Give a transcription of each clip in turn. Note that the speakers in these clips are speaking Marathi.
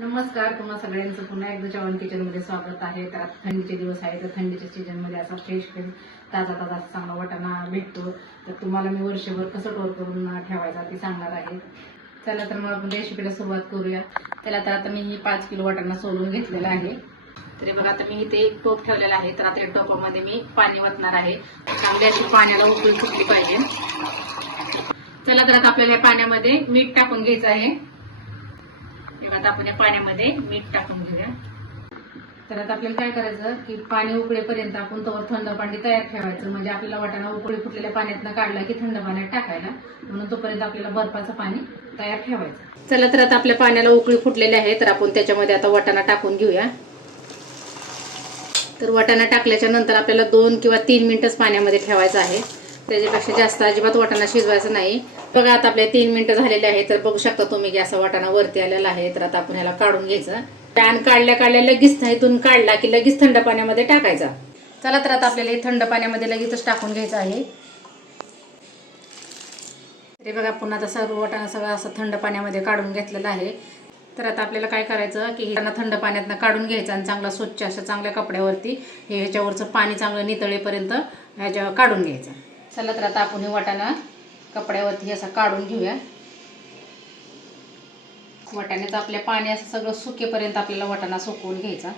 नमस्कार, तुम्हा सगळ्यांचं पुन्हा एकदा जेवण किचन मध्ये स्वागत आहे. तर आता थंडीचे दिवस आहे, तर थंडीच्या सीजन मध्ये असा फ्रेश ताजा ताजा चांगला वाटाणा भेटतो. तर तुम्हाला मी वर्षभर कसं स्टोर करून ठेवायचा ते सांगणार आहे. चला तर मग आपण रेसिपीला सुरुवात करूया. त्याला तर आता मी ही 5 किलो वाटाणा सोलून घेतलेला आहे. तरी बघा आता मी इथे एक टोप ठेवलेला आहे. तर आता या टोपामध्ये मी पाणी वतणार आहे. चांगली अशी पाण्याला उकळी फुटली पाहिजे. चला तर आता आपल्याला या पाण्यामध्ये मीठ टाकून घ्यायचं आहे. आता आपण या पाण्यामध्ये मीठ टाकून घेऊया. तर आता आपल्याला काय करायचं की पाणी उकळेपर्यंत आपण तवर थंड पाणी तयार ठेवायचं. म्हणजे आपल्याला वाटाणा उकळी फुटलेल्या पाण्यातनं काढला की थंड पाण्यात टाकायला, म्हणून तोपर्यंत आपल्याला बर्फाचं पाणी तयार ठेवायचं. चला तर आता आपल्या पाण्याला उकळी फुटलेली आहे. तर आपण त्याच्यामध्ये आता वाटाणा टाकून घेऊया. तर वाटाणा टाकल्याच्या नंतर आपल्याला 2 किंवा 3 मिनिटच पाण्यामध्ये ठेवायचं आहे. त्याच्यापेक्षा जास्त अजिबात वाटाणा शिजवायचा नाही. बघा आता आपले 3 मिनिटं झालेले आहे. तर बघू शकता तुम्ही की असा वाटाणा वरती आलेला आहे. तर आता आपण ह्याला काढून घ्यायचं. पॅन काढल्या लगेच इथून काढला की लगेच थंड पाण्यामध्ये टाकायचा. चला तर आता आपल्याला हे थंड पाण्यामध्ये लगेचच टाकून घ्यायचं आहे. तरी बघा पुन्हा आता सर्व वाटाणा सगळं असं थंड पाण्यामध्ये काढून घेतलेलं आहे. तर आता आपल्याला काय करायचं की त्यांना थंड पाण्यातनं काढून घ्यायचं आणि चांगला स्वच्छ अशा चांगल्या कपड्यावरती ह्याच्यावरचं पाणी चांगलं नितळेपर्यंत ह्याच्यावर काढून घ्यायचं. चला तर आता आपण हे वाटाणा कपड्यावरती असं काढून घेऊया. वाटाण्याचं आपल्या पाणी असं सगळं सुकेपर्यंत आपल्याला वाटाणा सुकवून घ्यायचा.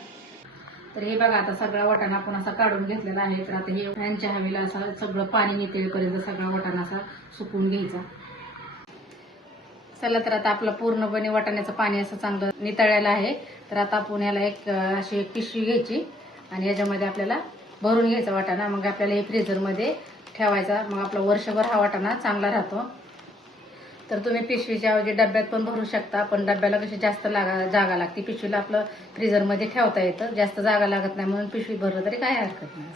तर हे बघा आता सगळा वाटाणा आपण असा काढून घेतलेला आहे. तर आता हे फॅनच्या हवेला असं सगळं पाणी नितळेपर्यंत सगळा वाटाणा असा सुकवून घ्यायचा. चला तर आता आपलं पूर्णपणे वाटाण्याचं पाणी असं चांगलं नितळलेलं आहे. तर आता आपण याला अशी एक पिशवी घ्यायची आणि याच्यामध्ये आपल्याला भरून घ्यायचा वाटाणा. मग आपल्याला हे फ्रीजरमध्ये ठेवायचा. मग आपला वर्षभर हा वाटाणा चांगला राहतो. तर तुम्ही पिशवीच्या ऐवजी डब्यात पण भरू शकता, पण डब्याला कशी जास्त जागा लागते. पिशवीला आपलं फ्रीजरमध्ये ठेवता येतं, जास्त जागा लागत नाही, म्हणून पिशवी भरलं तरी काही हरकत नाही.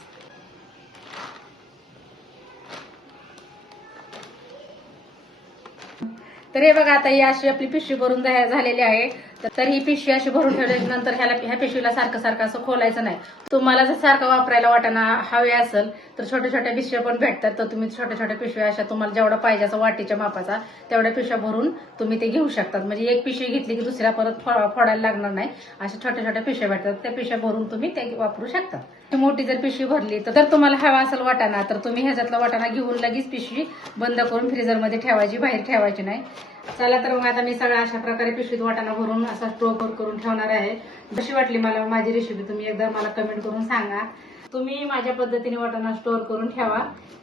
तर हे बघा आता ही अशी आपली पिशवी भरून झालेली आहे. तर ही पिशवी अशी भरून ठेवल्यानंतर ह्या पिशवीला सारखं सारखं असं खोलायचं नाही. तुम्हाला जर सारखं वापरायला वाटाणा हवे असेल तर छोट्या छोट्या पिशव्या पण भेटतात. तर तुम्ही छोट्या छोट्या पिशव्या अशा तुम्हाला जेवढा पाहिजे असं वाटीच्या मापाचा तेवढ्या पिशव्या भरून तुम्ही ते घेऊ शकतात. म्हणजे एक पिशवी घेतली की दुसऱ्या परत फोडायला लागणार नाही. अशा छोट्या छोट्या पिशव्या भेटतात, त्या पिशव्या भरून तुम्ही ते वापरू शकता. मोठी जर पिशवी भरली तर तुम्हाला हवा असेल वाटाणा तर तुम्ही ह्याच्यातला वाटाणा घेऊन लगेच पिशवी बंद करून फ्रीजरमध्ये ठेवायची, बाहेर ठेवायची नाही. चला तर मग आता मी सगळं अशा प्रकारे पिशवीत वाटाणा भरून असा स्टोर करून ठेवणार आहे. कशी वाटली मला माझी रेसिपी तुम्ही एकदा मला कमेंट करून सांगा. तुम्ही माझ्या पद्धतीने वाटाणा स्टोर करून ठेवा.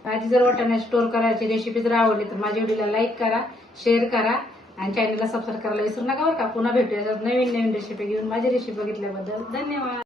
माझी जर वाटाणा स्टोर करायची रेसिपी जर आवडली तर माझ्या व्हिडिओला लाईक करा, शेअर करा आणि चॅनलला सबस्क्राईब करायला विसरू नका बरं का. पुन्हा भेटूया नवीन रेसिपी घेऊन. माझी रेसिपी बघितल्याबद्दल धन्यवाद.